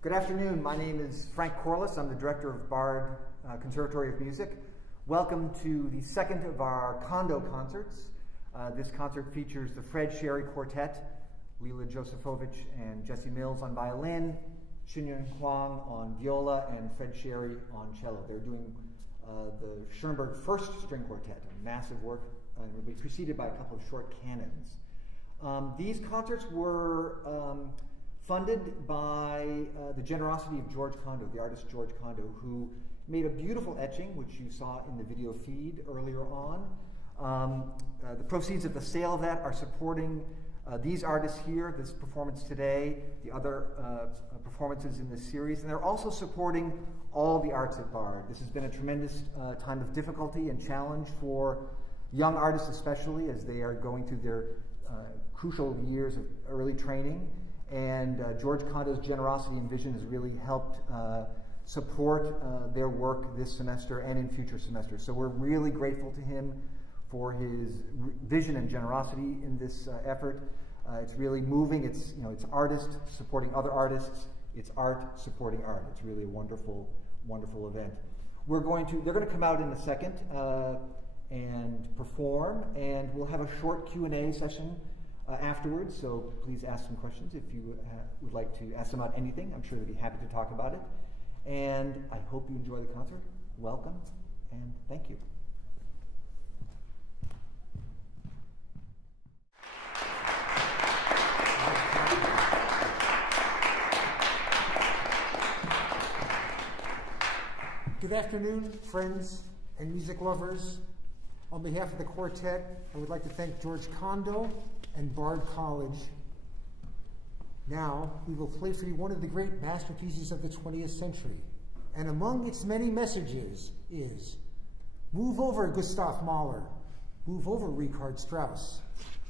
Good afternoon. My name is Frank Corliss. I'm the director of Bard Conservatory of Music. Welcome to the second of our Condo concerts. This concert features the Fred Sherry Quartet, Leila, Josefowicz, and Jesse Mills on violin, Hsin-Yun Huang on viola, and Fred Sherry on cello. They're doing the Schoenberg First String Quartet, a massive work, and will be preceded by a couple of short canons. These concerts were funded by the generosity of George Condo, the artist George Condo, who made a beautiful etching, which you saw in the video feed earlier on. The proceeds of the sale of that are supporting these artists here, this performance today, the other performances in this series, and they're also supporting all the arts at Bard. This has been a tremendous time of difficulty and challenge for young artists especially, as they are going through their crucial years of early training. And George Condo's generosity and vision has really helped support their work this semester and in future semesters. So we're really grateful to him for his vision and generosity in this effort. It's really moving. It's, you know, it's artists supporting other artists. It's art supporting art. It's really a wonderful, wonderful event. They're going to come out in a second and perform, and we'll have a short Q&A session afterwards, so please ask some questions if you would like to ask them about anything. I'm sure they'd be happy to talk about it. And I hope you enjoy the concert. Welcome, and thank you. Good afternoon, friends and music lovers. On behalf of the quartet, I would like to thank George Condo and Bard College. Now, we will play for you one of the great masterpieces of the 20th century. And among its many messages is, move over Gustav Mahler, move over Richard Strauss.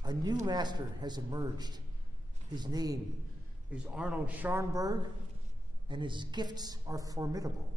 A new master has emerged. His name is Arnold Schoenberg, and his gifts are formidable.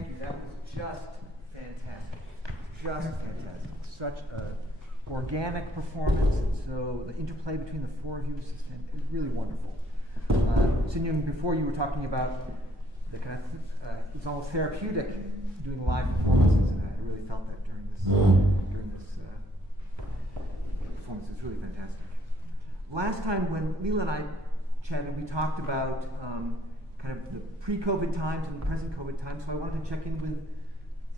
Thank you. That was just fantastic. Just fantastic. Such a organic performance, and so the interplay between the four of you is just really wonderful. Hsin-Yun, before you were talking about the kind of it was almost therapeutic doing live performances, and I really felt that during this performance. It was really fantastic. Last time when Leila and I chatted, we talked about kind of the pre-COVID times and the present COVID times. So I wanted to check in with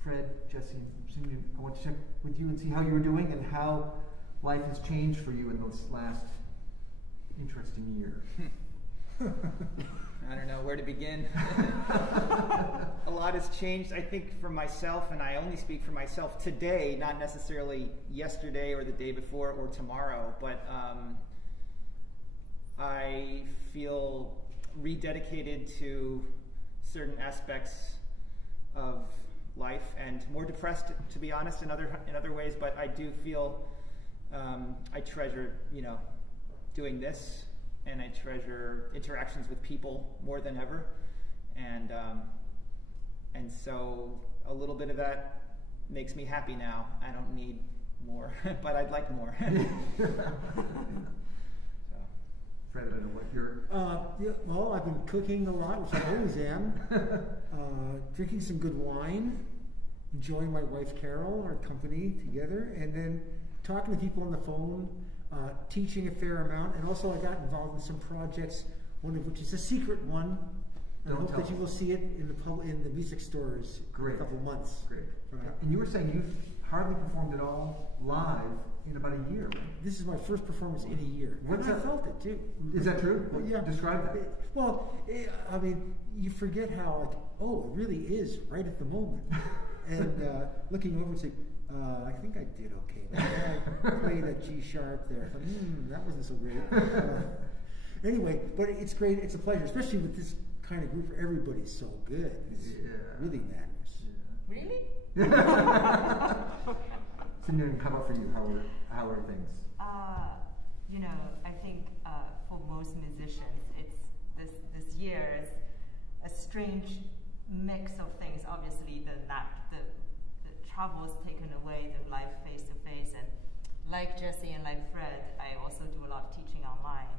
Fred, Jesse, and Hsin-Yun. I want to check with you and see how you were doing and how life has changed for you in this last interesting year. I don't know where to begin. A lot has changed, I think, for myself, and I only speak for myself today, not necessarily yesterday or the day before or tomorrow, but I feel rededicated to certain aspects of life and more depressed, to be honest, in other ways, but I do feel I treasure, doing this, and I treasure interactions with people more than ever, and so a little bit of that makes me happy now. I don't need more, but I'd like more. Fred, I don't know what you're... well, I've been cooking a lot, which I always am. Drinking some good wine, enjoying my wife Carol, our company together, and then talking to people on the phone, teaching a fair amount, and also I got involved in some projects, one of which is a secret one. I hope that you will see it in the music stores in a couple months. Great. And you were saying you've hardly performed at all live in about a year, right? This is my first performance in a year. I felt it too. Is that true? Well, yeah. Describe that. I mean, you forget how, it really is right at the moment. And looking over and saying, I think I did okay. I played a G sharp there. I thought, that wasn't so great. Anyway, but it's great. It's a pleasure, especially with this kind of group. Everybody's so good. It really matters. Yeah. Really? Hsin-Yun, come up for you. How are things? I think for most musicians, it's this year is a strange mix of things. Obviously, the travel's taken away, the live face to face, and like Jesse and like Fred, I also do a lot of teaching online.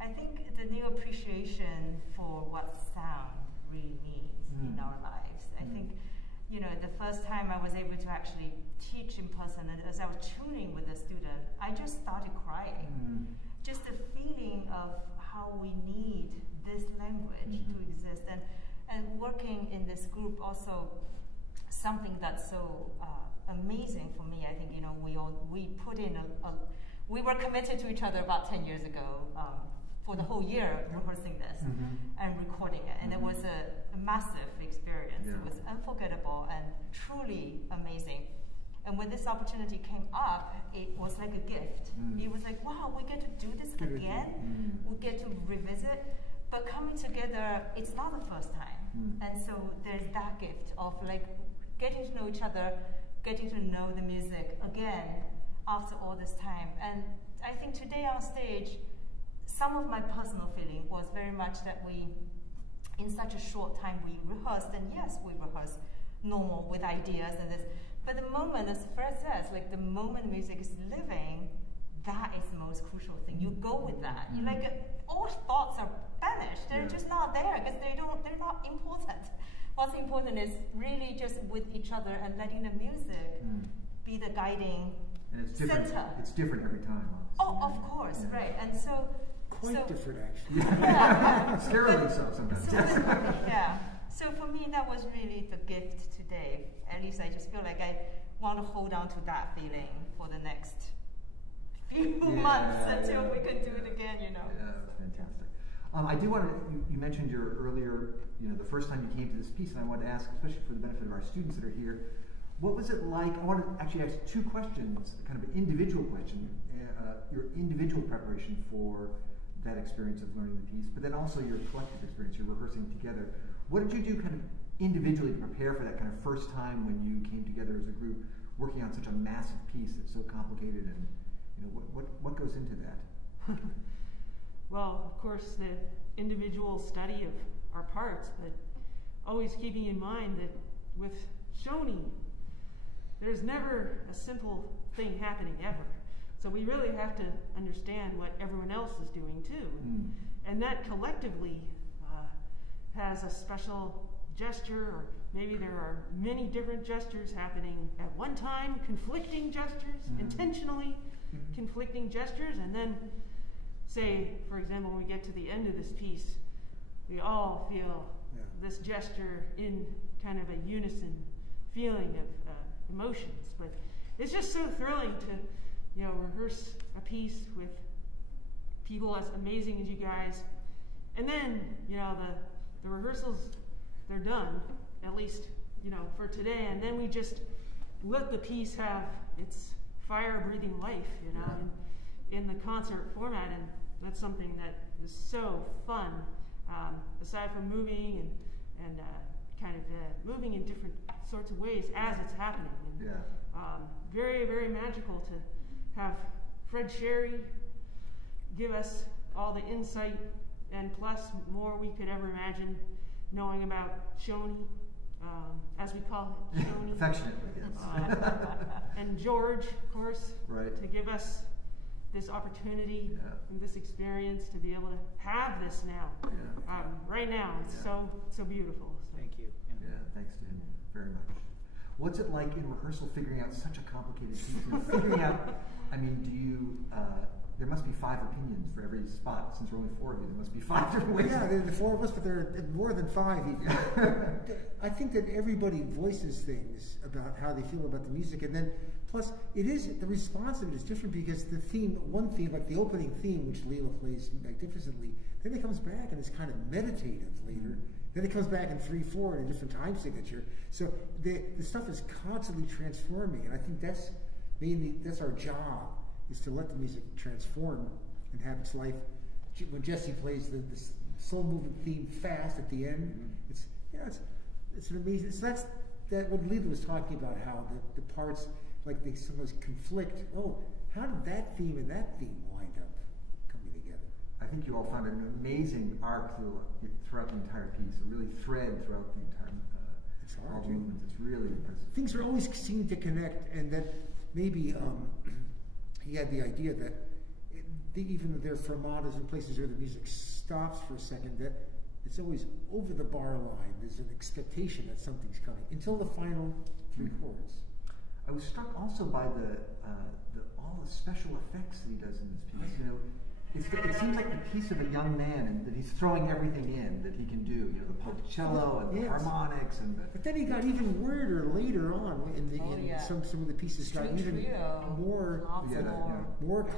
I think the new appreciation for what sound really means in our lives. I think, the first time I was able to actually teach in person, and as I was tuning with a student, I just started crying. Just the feeling of how we need this language to exist, and working in this group also, something that's so amazing for me. I think we put in we were committed to each other about 10 years ago for the whole year rehearsing this and recording it, and it was a massive experience. It was unforgettable and truly amazing. And when this opportunity came up, it was like a gift. It was like, wow, we get to do this again. We get to revisit. But coming together, it's not the first time. And so there's that gift of getting to know each other, getting to know the music again after all this time. And I think today on stage, some of my personal feeling was very much that we, in such a short time, we rehearsed, and yes, we rehearsed normal with ideas and this, but the moment, as Fred says, the moment music is living, that is the most crucial thing. You go with that. You all thoughts are banished. They're just not there because they're not important. What's important is really just with each other and letting the music be the guiding center. It's different every time. Oh, of course, right. And so quite different, actually. Yeah. Scarily so sometimes. Yeah. So for me, that was really the gift today. At least I just feel like I want to hold on to that feeling for the next few months until we can do it again. Yeah, fantastic. I do want to. You mentioned your earlier, the first time you came to this piece, and I wanted to ask, especially for the benefit of our students that are here, what was it like? I want to actually ask two questions, kind of an individual question, your individual preparation for that experience of learning the piece, but then also your collective experience, you're rehearsing together. What did you do kind of individually to prepare for that kind of first time when you came together as a group, working on such a massive piece that's so complicated, and what goes into that? Well, of course, the individual study of our parts, but always keeping in mind that with Shoni, there's never a simple thing happening ever. So we really have to understand what everyone else is doing too. And that collectively has a special gesture, or maybe there are many different gestures happening at one time, conflicting gestures, intentionally conflicting gestures, and then say, for example, when we get to the end of this piece, we all feel this gesture in kind of a unison feeling of emotions. But it's just so thrilling to, rehearse a piece with people as amazing as you guys, and then, the rehearsals, they're done, at least, for today, and then we just let the piece have its fire-breathing life, in the concert format, and that's something that is so fun, aside from moving and kind of moving in different sorts of ways as it's happening. And, very, very magical to have Fred Sherry give us all the insight and plus more we could ever imagine knowing about Shoni, as we call it, Shoni. Affectionately, yes. And George, of course, to give us this opportunity and this experience to be able to have this now. Right now, it's so beautiful. So. Thank you. Yeah, thanks to him very much. What's it like in rehearsal figuring out such a complicated piece? Figuring out, do you, there must be 5 opinions for every spot. Since there are only 4 of you, there must be 5 different ways. Yeah, there are the 4 of us, but there are more than 5 even. I think that everybody voices things about how they feel about the music, and then plus the response of it is different because the theme, one theme, like the opening theme, which Leila plays magnificently, then it comes back and it's kind of meditative later. Then it comes back in 3/4 in a different time signature. So the stuff is constantly transforming, and I think that's our job, is to let the music transform and have its life. When Jesse plays the soul moving theme fast at the end, it's an amazing. So that's what Leila was talking about, how the parts like they sometimes conflict. Oh, how did that theme and that theme wind up coming together? I think you all found an amazing arc throughout the entire piece, a really thread throughout the entire all the movements. It's really impressive. Things are always seeming to connect, and that maybe he had the idea that even though there are fermatas and places where the music stops for a second, that it's always over the bar line. There's an expectation that something's coming until the final 3 chords. I was struck also by all the special effects that he does in this piece. It seems like the piece of a young man, and that he's throwing everything in that he can do. The cello and the harmonics and the. But then he got even weirder later on in some of the pieces. Got even more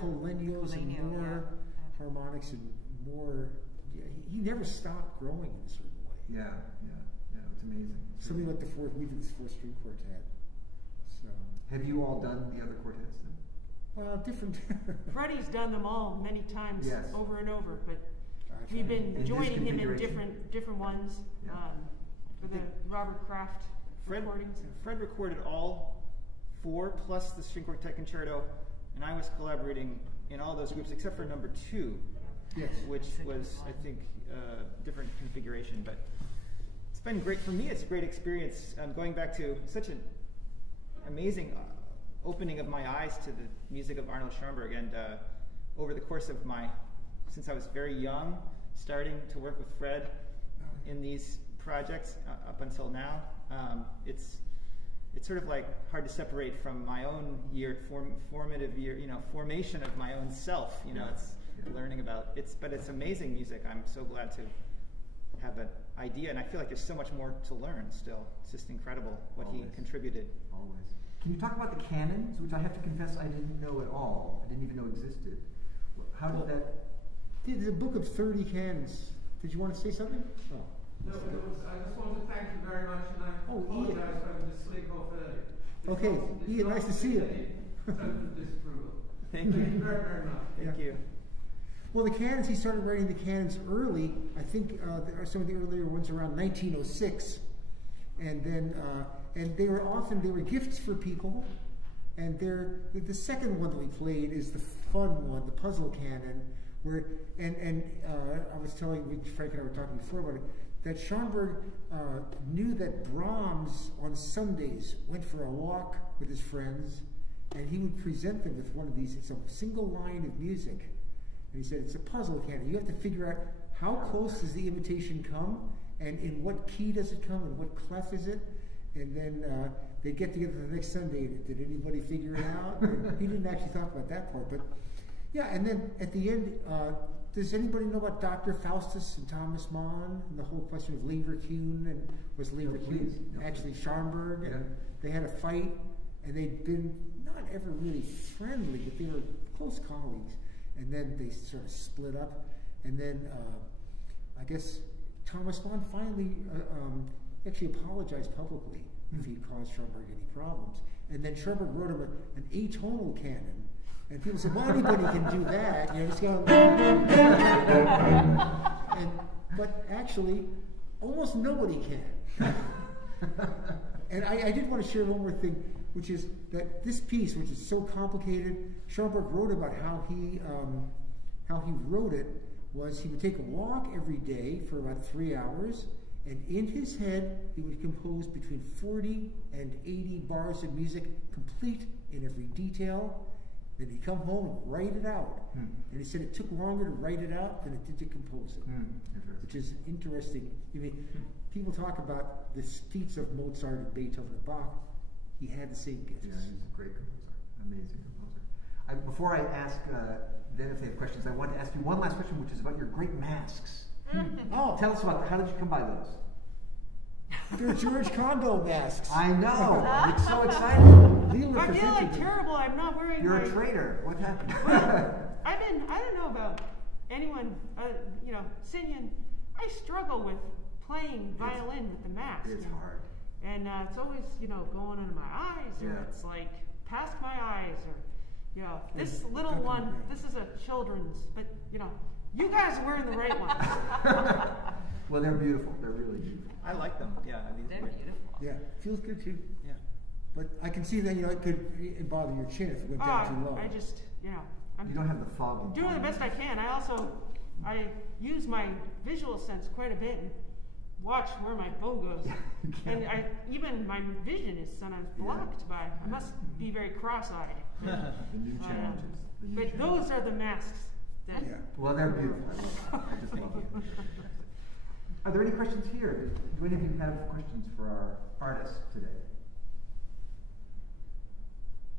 colenos and more harmonics and more. Yeah, he never stopped growing in a certain way. Yeah, it's amazing. Something like we did this 4-string quartet. So. Have you all done the other quartets then? Different. Freddie's done them all many times over and over, but we've been joining him in different ones for the Robert Kraft recordings. Fred recorded all 4 plus the string quartet concerto, and I was collaborating in all those groups except for number 2, which was, I think, different configuration. But it's been great for me. It's a great experience. Going back to such an amazing opening of my eyes to the music of Arnold Schoenberg, and over the course of since I was very young, starting to work with Fred in these projects up until now, it's sort of like hard to separate from my own formative year, formation of my own self. It's learning about but it's amazing music. I'm so glad to have an idea, and I feel like there's so much more to learn still. It's just incredible what he contributed. Always. Can you talk about the canons, which I have to confess I didn't know at all. I didn't even know existed. How did that? There's a book of 30 canons. Did you want to say something? Oh. No, I just want to thank you very much, and I apologize for having to slip off early. Okay, Ian, nice to see you. Disapproval. Thank you very, very much. Thank you. Well, the canons, he started writing the canons early. I think there are some of the earlier ones around 1906. And then, and they were gifts for people. And the second one that we played is the fun one, the puzzle canon, where, I was telling Frank and I were talking before about it, that Schoenberg knew that Brahms on Sundays went for a walk with his friends, and he would present them with one of these. It's a single line of music, and he said it's a puzzle, Ken. You have to figure out how close does the imitation come, and in what key does it come, and what clef is it, and then they get together the next Sunday. Did anybody figure it out? He didn't actually talk about that part, but yeah. And then at the end, does anybody know about Dr. Faustus and Thomas Mann and the whole question of Leverkusen, and was Leverkusen actually Schoenberg? And they had a fight, and they'd been not ever really friendly, but they were close colleagues. And then they sort of split up, and then I guess Thomas Mann finally actually apologized publicly if he caused Schoenberg any problems. And then Schoenberg wrote him an atonal canon. And people said, well, anybody can do that. You know, just go. But actually, almost nobody can. And I did want to share one more thing, which is that this piece, which is so complicated, Schoenberg wrote about how he wrote it was he would take a walk every day for about 3 hours, and in his head, he would compose between 40 and 80 bars of music, complete in every detail. Then he'd come home and write it out. And he said it took longer to write it out than it did to compose it, which is interesting. I mean, people talk about the feats of Mozart and Beethoven and Bach. He had the same gifts. Yeah, he's a great composer, amazing composer. Before I ask then if they have questions, I want to ask you one last question, which is about your great masks. Oh, tell us about how did you come by those? They're George Condo masks. I know. It's so exciting. Leila I feel like terrible. I'm not wearing. You're a traitor. What happened? I don't know about anyone. You know, Hsin-Yun. I struggle with playing violin with the mask. It's hard. And it's always, you know, going under my eyes, or it's like past my eyes, or you know, this little one. This is a children's, but you know, you guys are wearing the right ones. Well, they're beautiful. They're really beautiful. I like them. Yeah, They're beautiful. Yeah, feels good too. Yeah. But I can see that, you know, it could bother your chin if it went down too low. I just, you know, You don't have the fog. I'm doing the best I can. I use my visual sense quite a bit and watch where my bow goes. And even my vision is sometimes blocked by, I must be very cross-eyed. The new challenges. But those are the masks. That Well, they're beautiful. I just love them. Are there any questions here? Do any of you have questions for our artists today?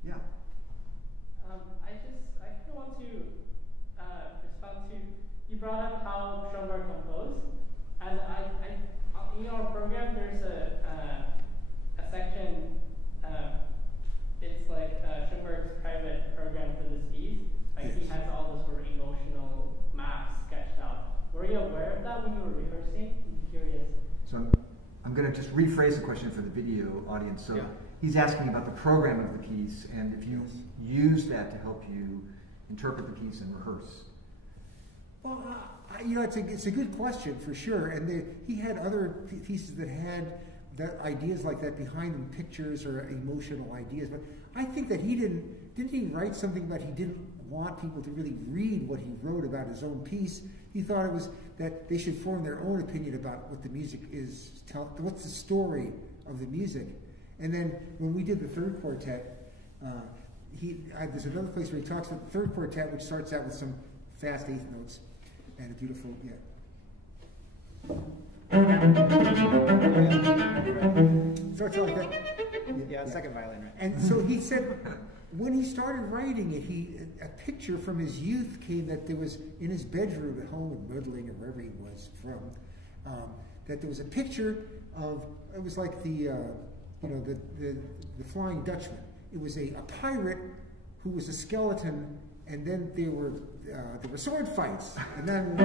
Yeah. I kind of want to respond to, you brought up how Schoenberg composed, and in our program there's a section, it's like Schoenberg's private program for this piece. Like he has all those sort of emotional maps sketched out. Were you aware of that when you were rehearsing? I'm curious. So I'm going to just rephrase the question for the video audience. So he's asking about the program of the piece and if you use that to help you interpret the piece and rehearse. Well, you know, it's a good question for sure. And he had other pieces that had ideas like that behind them, pictures or emotional ideas. But I think that didn't he write something that he didn't want people to really read what he wrote about his own piece. He thought it was that they should form their own opinion about what the music is, what's the story of the music. And then when we did the third quartet, there's another place where he talks about the third quartet, which starts out with some fast eighth notes and a beautiful, starts out like that. Second violin, right? And so he said, when he started writing it, a picture from his youth came that there was in his bedroom at home in Mödling or wherever he was from, that there was a picture of, it was like the Flying Dutchman. It was a pirate who was a skeleton, and then there were sword fights, and then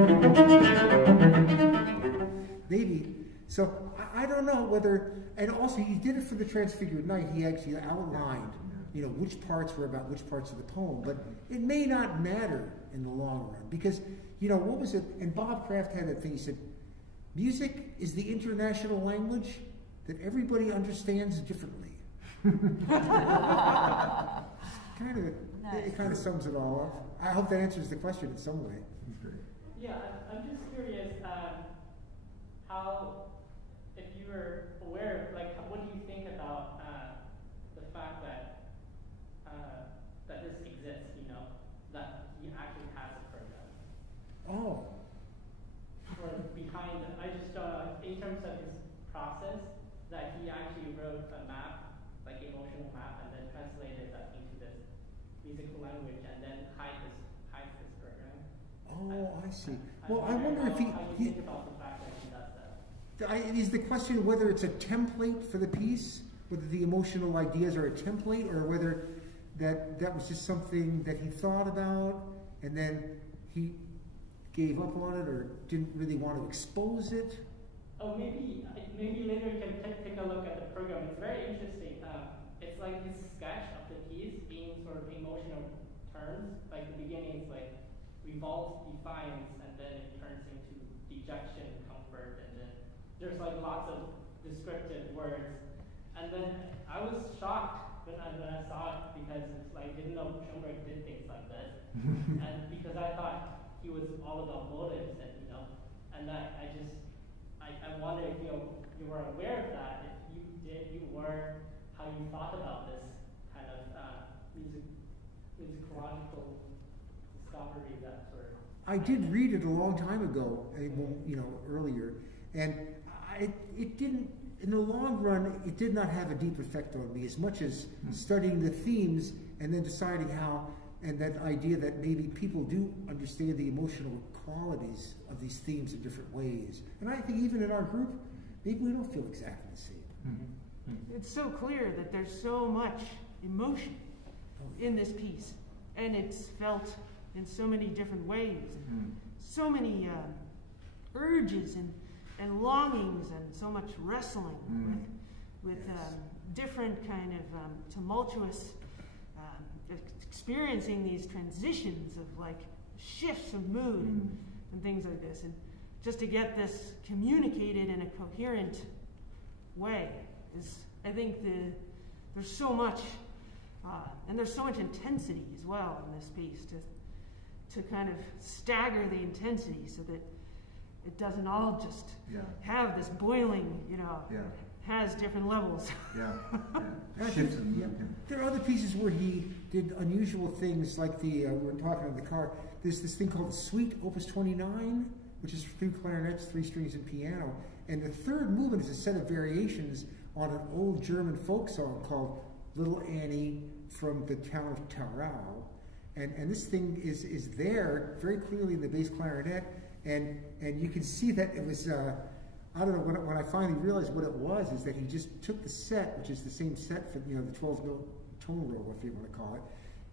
maybe. So I don't know whether, and also he did it for the Transfigured Night. He actually outlined, you know, which parts were about which parts of the poem, but it may not matter in the long run because, you know, what was it? And Bob Kraft had that thing. He said, "Music is the international language that everybody understands differently." It kind of sums it all up. I hope that answers the question in some way. Yeah, I'm just curious. how, if you were aware, like, what do you think about the fact that that this exists? You know, that he actually has a program. Oh. Or behind, I just in terms of his process, that he actually wrote a map, like emotional map, and then translated that into this musical language, and then hides this program. Oh, I see. Well, I wonder if how you think about the fact that he does that. Is the question whether it's a template for the piece, whether the emotional ideas are a template, or whether that was just something that he thought about and then he gave up on it or didn't really want to expose it? Oh, maybe later you can take a look at the program. It's very interesting. It's like his sketch of the piece being sort of emotional terms. Like the beginning is like revolt, defiance, and then it turns into dejection, comfort, and then there's like lots of descriptive words. And then I was shocked when I saw it because it's like I didn't know Schoenberg did things like this, and because I thought he was all about motives, and you know, and that I wonder if you were aware of that, if you were how you thought about this kind of musicological discovery, that sort of. I did read it a long time ago, earlier, and it didn't. In the long run, it did not have a deep effect on me as much as studying the themes and then deciding how, and that idea that maybe people do understand the emotional qualities of these themes in different ways. And I think even in our group, maybe we don't feel exactly the same. Mm-hmm. It's so clear that there's so much emotion in this piece, and it's felt in so many different ways, and so many urges and longings, and so much wrestling with different kind of tumultuous experiencing these transitions of like shifts of mood and things like this, and just to get this communicated in a coherent way is, I think, there's so much and there's so much intensity as well in this piece to kind of stagger the intensity so that it doesn't all just have this boiling, has different levels. Shifts of mood. There are other pieces where he did unusual things, like we were talking in the car. There's this thing called the Suite, Opus 29, which is 3 clarinets, 3 strings, and piano. And the third movement is a set of variations on an old German folk song called Little Annie from the town of Tarau. And this thing is there very clearly in the bass clarinet. And you can see that it was, I don't know, when I finally realized what it was, is that he just took the set, which is the same set for, the 12-note tone roll, if you want to call it,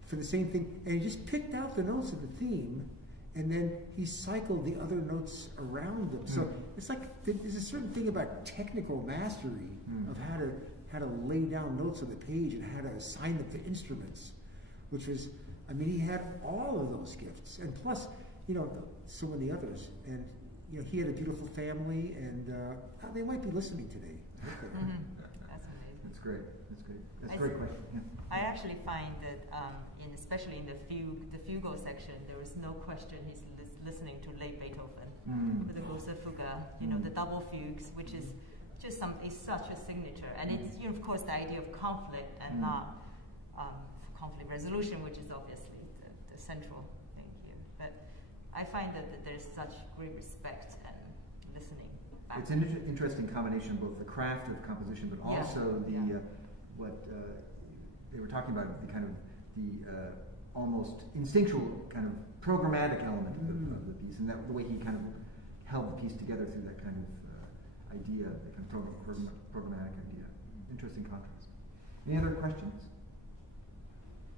for the same thing, and he just picked out the notes of the theme, and then he cycled the other notes around them. So it's like, there's a certain thing about technical mastery of how to lay down notes on the page and how to assign them to instruments, which was, I mean, he had all of those gifts, and plus, so many others, and he had a beautiful family, and they might be listening today. That's amazing. That's great. That's great. That's a great question. Yeah. I actually find that, especially in the fugal section, there is no question he's listening to late Beethoven with the große Fuge, the double fugues, which is just is such a signature, and it's of course the idea of conflict and not conflict resolution, which is obviously the central thing here. But I find that there's such great respect and listening. It's an interesting combination of both the craft of composition, but also what they were talking about, the kind of the almost instinctual kind of programmatic element of the piece, and that the way he kind of held the piece together through that kind of idea, the kind of programmatic idea. Interesting contrast. Any other questions?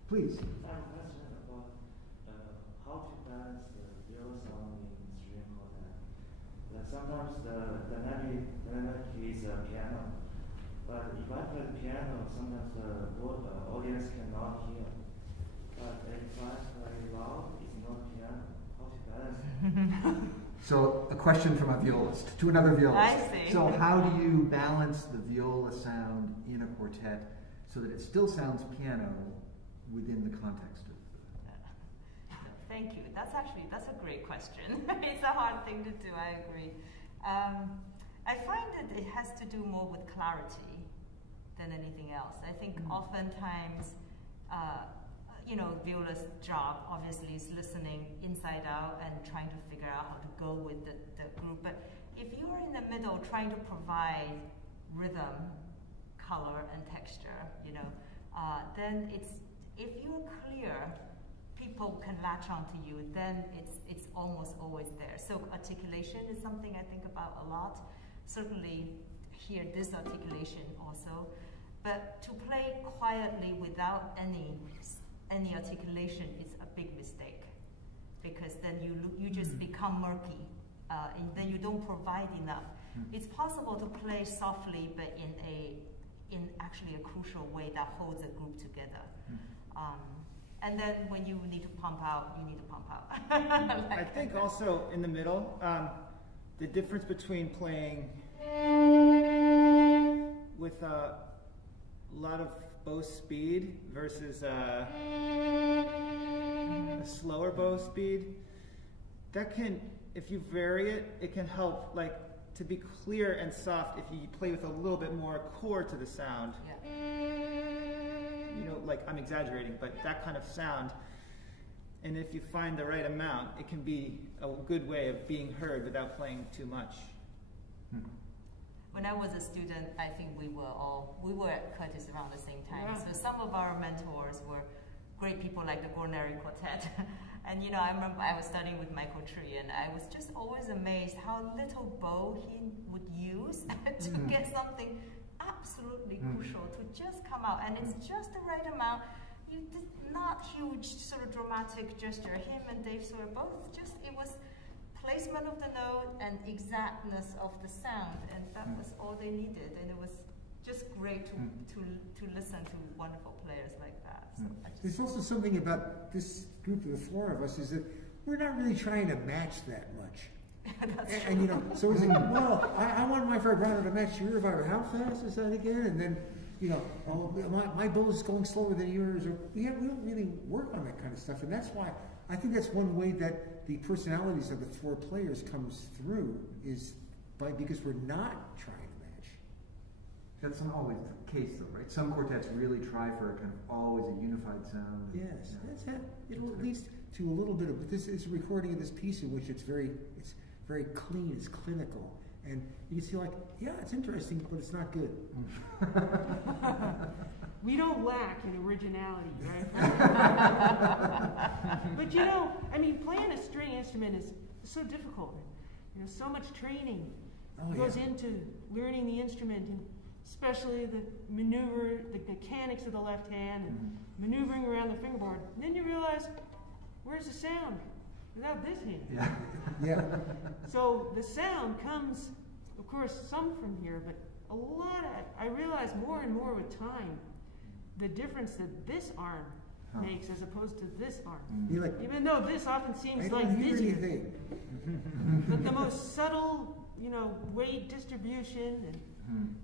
Please. I have a question about how to balance the real sound in string quartet. Sometimes the melody is a piano, but if I play the piano, sometimes the audience cannot hear. But if I play loud, it's not piano. How to balance it? So a question from a violist to another violist. I see. So how do you balance the viola sound in a quartet so that it still sounds piano within the context of Thank you. That's a great question. It's a hard thing to do, I agree. I find that it has to do more with clarity than anything else. I think oftentimes, you know, violist's job obviously is listening inside out and trying to figure out how to go with the group. But if you're in the middle trying to provide rhythm, color, and texture, you know, then if you're clear, people can latch onto you, then it's almost always there. So articulation is something I think about a lot. Certainly here, this articulation also. But to play quietly without any articulation is a big mistake, because then you just become murky, and then you don't provide enough. It's possible to play softly, but in actually a crucial way that holds a group together. And then when you need to pump out, you need to pump out. Like, I think also in the middle, the difference between playing with a lot of bow speed versus a slower bow speed, that can, if you vary it, it can help, like, to be clear and soft if you play with a little bit more core to the sound. Yeah. You know, like, I'm exaggerating, but that kind of sound. And if you find the right amount, it can be a good way of being heard without playing too much. When I was a student, I think we were at Curtis around the same time. Yeah. So some of our mentors were great people like the Quartet. And you know, I remember I was studying with Michael Tree, and I was just always amazed how little bow he would use to get something absolutely crucial to just come out. And it's just the right amount. You did not huge sort of dramatic gesture. Him and Dave Sawyer both just, it was placement of the note and exactness of the sound, and that was all they needed. And it was just great to listen to wonderful players like that. So there's also something about this group of the four of us is that we're not really trying to match that much. And you know, so it's like, well, I want my vibrato to match your vibrato. How fast is that again? And then, you know, oh, my bow is going slower than yours. Or we don't really work on that kind of stuff, and that's why I think that's one way that the personalities of the four players comes through is because we're not trying to match. That's not always the case, though, right? Some quartets really try for a kind of always a unified sound. Yes, that's it. It'll at least to a little bit of. This is a recording of this piece in which it's very clean, it's clinical, and you can see like, yeah, it's interesting, but it's not good. We don't lack in originality, right? But you know, I mean, playing a string instrument is so difficult. You know, so much training goes into learning the instrument, and especially the mechanics of the left hand, and maneuvering around the fingerboard. And then you realize, where's the sound without this hand? Yeah. So the sound comes, of course, some from here, but a lot of, I realize more and more with time, the difference that this arm makes as opposed to this arm. Like, even though this often seems like busier, but the most subtle, you know, weight distribution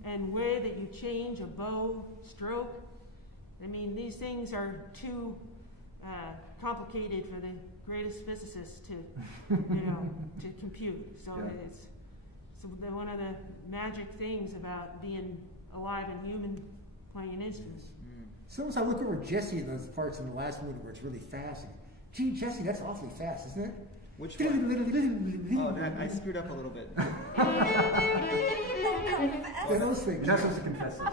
and way that you change a bow stroke. I mean, these things are too complicated for the greatest physicists to, you know, to compute. So it's one of the magic things about being alive and human playing an instrument. Sometimes I look over Jesse in those parts in the last movement where it's really fast. And, gee, Jesse, that's awfully fast, isn't it? Which one? Oh, I screwed up a little bit. Those things. You're not supposed to confess this.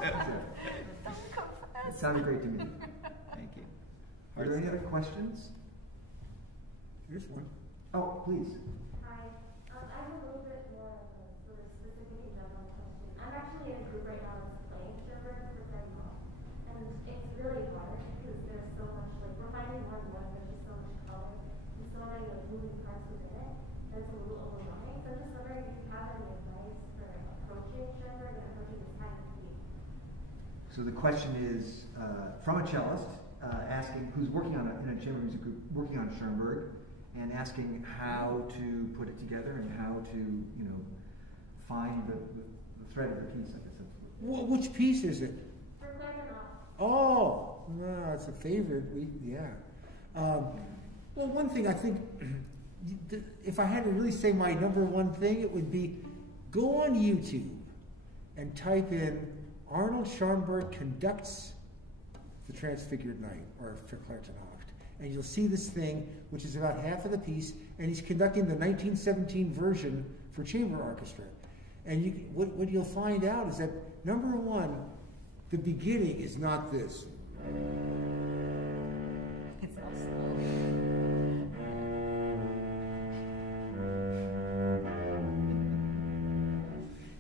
It sounded great to me. Thank you. Are there any other questions? Here's one. Oh, please. Hi. I have a little bit more of a sort of specific and general question. I'm actually in a group right now that's playing Schoenberg for Bard Hall. And it's really hard because there's so much, like, we're finding one-on-one, there's just so much color and so many like moving parts within it. That's a little overwhelming. So I'm just wondering if you have any advice for approaching Schoenberg and approaching this kind of piece. So the question is from a cellist asking, who's working on in a chamber music group, working on Schoenberg, and asking how to put it together and how to, you know, find the thread of the piece. I guess that's what. Which piece is it? For Clement. Oh, no, it's a favorite. Well, one thing I think, if I had to really say my number one thing, it would be go on YouTube and type in Arnold Schoenberg conducts the Transfigured Night, or Verklärte Nacht, and you'll see this thing, which is about half of the piece, and he's conducting the 1917 version for chamber orchestra. And what you'll find out is that, number one, the beginning is not this. It's also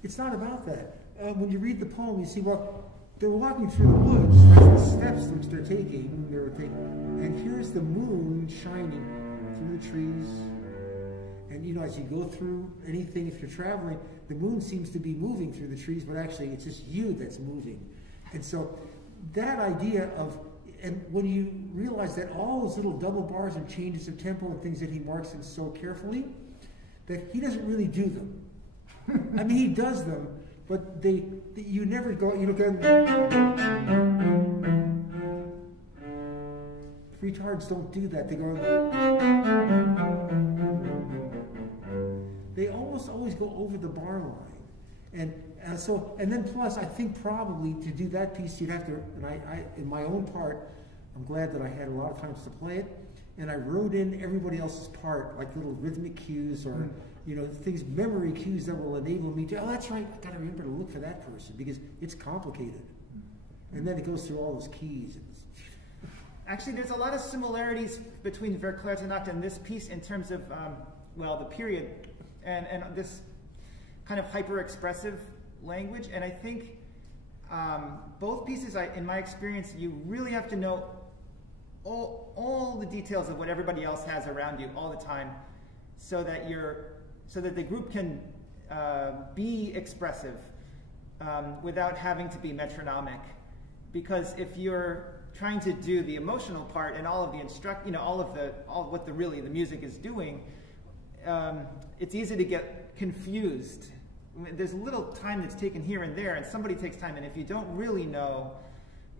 It's not about that. When you read the poem, you see, well, they're walking through the woods. That's the steps which they're taking. And here's the moon shining through the trees. And, you know, as you go through anything, if you're traveling, the moon seems to be moving through the trees, but actually it's just you that's moving. And so that idea of, and when you realize that all those little double bars and changes of tempo and things that he marks in so carefully, that he doesn't really do them. I mean, he does them, but you never go, you look at retards don't do that. They go, they almost always go over the bar line. And then plus, I think probably to do that piece, you'd have to, and I in my own part, I'm glad that I had a lot of times to play it, and I wrote in everybody else's part, like little rhythmic cues or, you know, things, memory cues that will enable me to, oh, that's right, I gotta remember to look for that person, because it's complicated. And then it goes through all those keys. Actually, there's a lot of similarities between Verklärte Nacht and this piece in terms of, well, the period and this kind of hyper-expressive language. And I think both pieces, in my experience, you really have to know all the details of what everybody else has around you all the time, so that the group can be expressive without having to be metronomic. Because if you're trying to do the emotional part and all of the all what the music is doing, it's easy to get confused. There's a little time that's taken here and there, and somebody takes time, and if you don't really know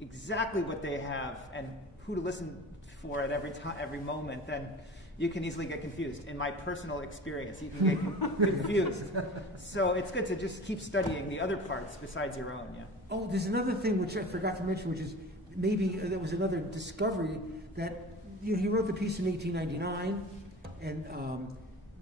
exactly what they have and who to listen for at every moment, then you can easily get confused. In my personal experience, you can get confused. So it's good to just keep studying the other parts besides your own. Yeah. Oh, there's another thing which I forgot to mention, which is maybe that was another discovery, that he wrote the piece in 1899, and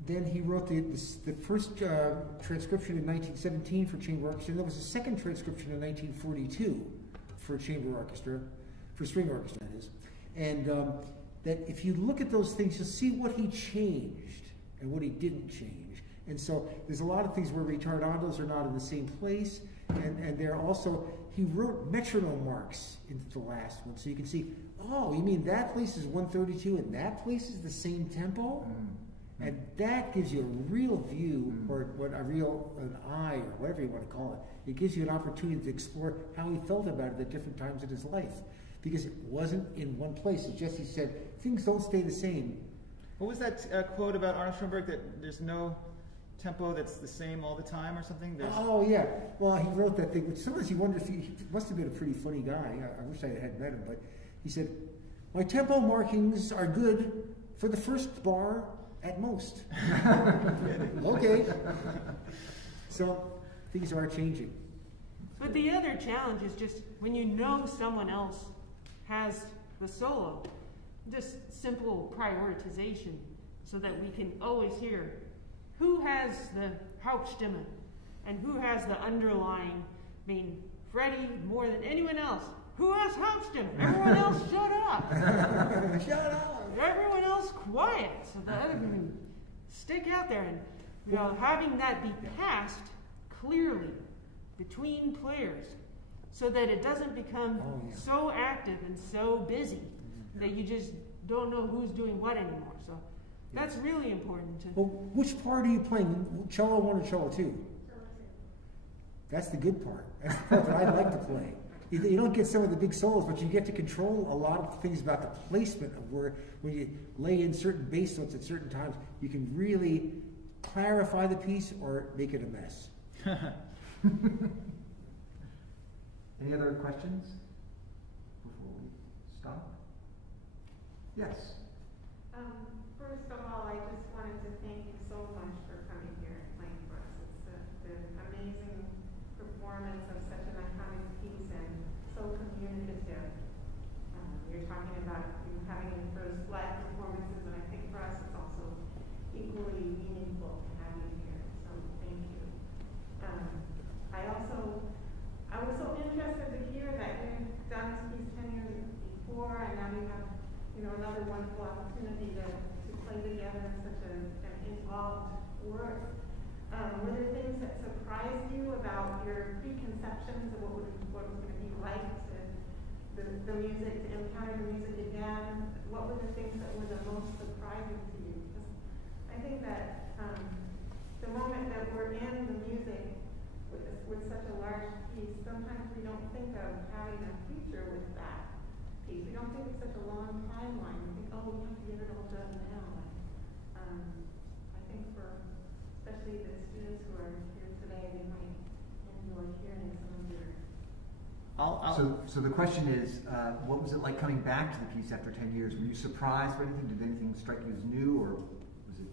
then he wrote the first transcription in 1917 for chamber orchestra, and there was a second transcription in 1942 for chamber orchestra, for string orchestra, that is. And that if you look at those things, you'll see what he changed and what he didn't change. And so there's a lot of things where ritardandos are not in the same place, and there also, he wrote metronome marks into the last one, so you can see, oh, you mean that place is 132 and that place is the same tempo? And that gives you a real view, or an eye, or whatever you want to call it. It gives you an opportunity to explore how he felt about it at different times in his life. Because it wasn't in one place. As Jesse said, things don't stay the same. What was that quote about Arnold Schoenberg, that there's no tempo that's the same all the time or something? Oh, yeah. Well, he wrote that thing, which sometimes you wonder if he must have been a pretty funny guy. I wish I had met him, but he said, my tempo markings are good for the first bar at most. Okay. So things are changing. But the other challenge is just when you know someone else has the solo, just simple prioritization so that we can always hear who has the Hauptstimme and who has the underlying, I mean, Freddie more than anyone else. Who has Hauptstimme? Everyone else shut up. Shut up. Everyone else quiet, so the other can stick out there, and having that be passed clearly between players, so that it doesn't become so active and so busy that you just don't know who's doing what anymore. So that's really important. Well, which part are you playing? Cello 1 or cello 2? That's the good part. That's the part that I like to play. You don't get some of the big solos, but you get to control a lot of things about the placement of where, when you lay in certain bass notes at certain times, you can really clarify the piece or make it a mess. Any other questions before we stop? Yes. First of all, I just wanted to thank you so much for coming here and playing for us. It's the interested to hear that you've done this piece 10 years before, and now you have, another wonderful opportunity to play together in such an involved work. Were there things that surprised you about your preconceptions of what it was going to be like to the music, to encounter the music again? What were the things that were the most surprising to you? Because I think that the moment that we're in the music with such a large piece, sometimes we don't think of having a future with that piece. We don't think it's such a long timeline. We think, oh, we have to get it all done now. I think for especially the students who are here today, they might enjoy hearing some of your. So the question is, what was it like coming back to the piece after 10 years? Were you surprised by anything? Did anything strike you as new, or was it?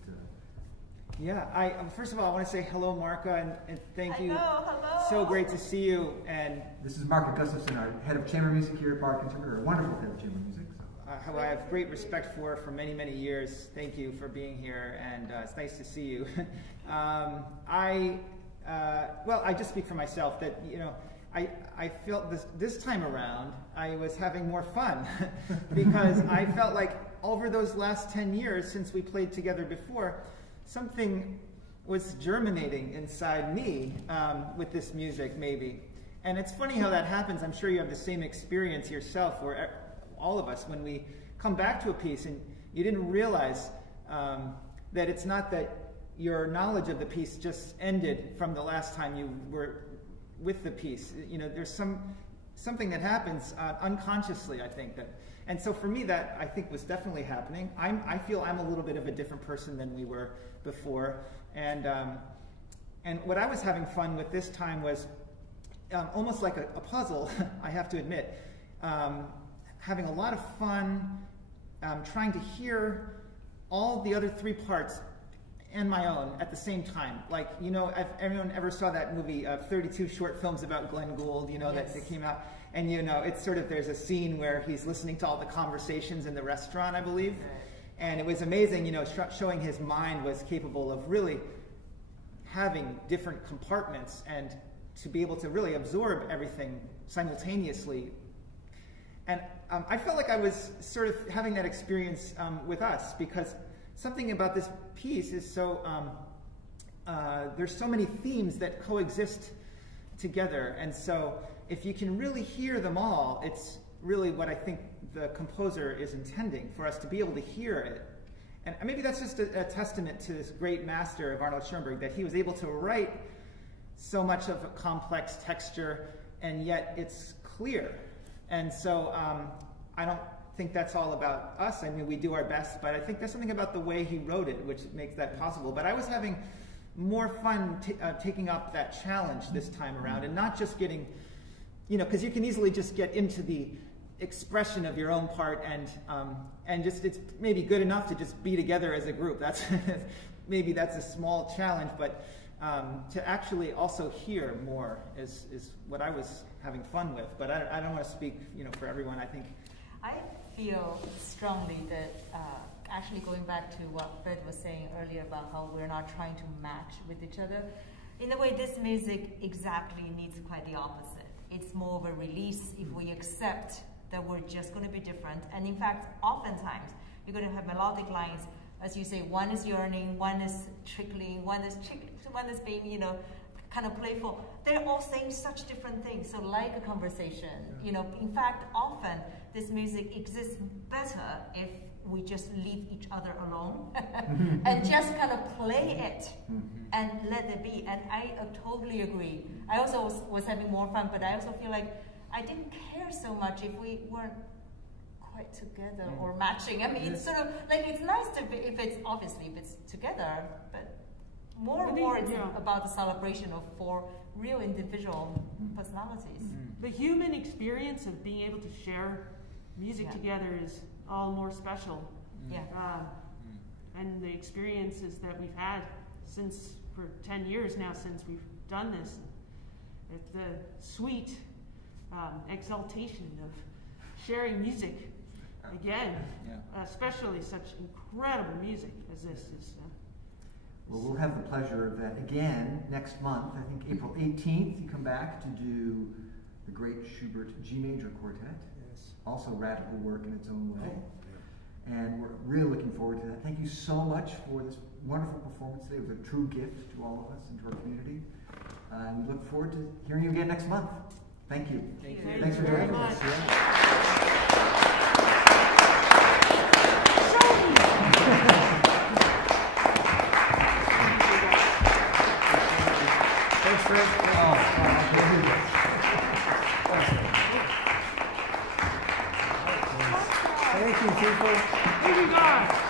Yeah, first of all, I want to say hello, Marka, and thank you. Hello. So great to see you. And this is Marka Gustafson, our head of chamber music here at Bard Conservatory, a wonderful head of chamber music. Who I have great respect for many, many years. Thank you for being here, and it's nice to see you. I just speak for myself that, I felt this time around, I was having more fun because I felt like over those last 10 years since we played together before, something was germinating inside me with this music, maybe. And it's funny how that happens. I'm sure you have the same experience yourself, where all of us, when we come back to a piece and you didn't realize that it's not that your knowledge of the piece just ended from the last time you were with the piece. There's something that happens unconsciously, I think. And so for me, that I think was definitely happening. I feel I'm a little bit of a different person than we were before. And what I was having fun with this time was almost like a puzzle, I have to admit. Having a lot of fun, trying to hear all the other three parts and my own at the same time. Like, if everyone ever saw that movie, 32 short films about Glenn Gould, Yes. that came out. And, it's sort of, there's a scene where he's listening to all the conversations in the restaurant, I believe. And it was amazing, showing his mind was capable of really having different compartments and to be able to really absorb everything simultaneously. And I felt like I was sort of having that experience with us, because something about this piece is so, there's so many themes that coexist together. And so if you can really hear them all, it's really what I think the composer is intending, for us to be able to hear it. And maybe that's just a testament to this great master of Arnold Schoenberg, that he was able to write so much of a complex texture, and yet it's clear. And so I don't think that's all about us. I mean, we do our best, but I think there's something about the way he wrote it which makes that possible. But I was having more fun taking up that challenge this time around, and not just getting, because you can easily just get into the expression of your own part, and just it's maybe good enough to just be together as a group. That's maybe that's a small challenge, but to actually also hear more is what I was having fun with. But I don't want to speak, for everyone. I feel strongly that actually going back to what Fred was saying earlier about how we're not trying to match with each other, in a way this music exactly needs quite the opposite. It's more of a release if we accept that we're just going to be different. And in fact, oftentimes you're going to have melodic lines, as you say, one is yearning, one is trickling, one is being, kind of playful. They're all saying such different things. So like a conversation, in fact, often this music exists better if we just leave each other alone and just kind of play it and let it be. And I totally agree. I also was having more fun, but I also feel like I didn't care so much if we weren't quite together or matching. I mean, it's sort of like, it's nice to be, if it's together, but more and more it's about the celebration of four real individual personalities. The human experience of being able to share music together is all more special. And the experiences that we've had for 10 years now since we've done this, the sweet exaltation of sharing music again, especially such incredible music as this is. Well, we'll have the pleasure of that again next month. I think April 18th, you come back to do the great Schubert G major quartet. Yes. Also radical work in its own way. Oh, yeah. And we're really looking forward to that. Thank you so much for this wonderful performance today. It was a true gift to all of us and to our community. And we look forward to hearing you again next month. Thank you. Thank you. Thanks for joining us. Thanks, Fred. Thank you, people. Thank you, God.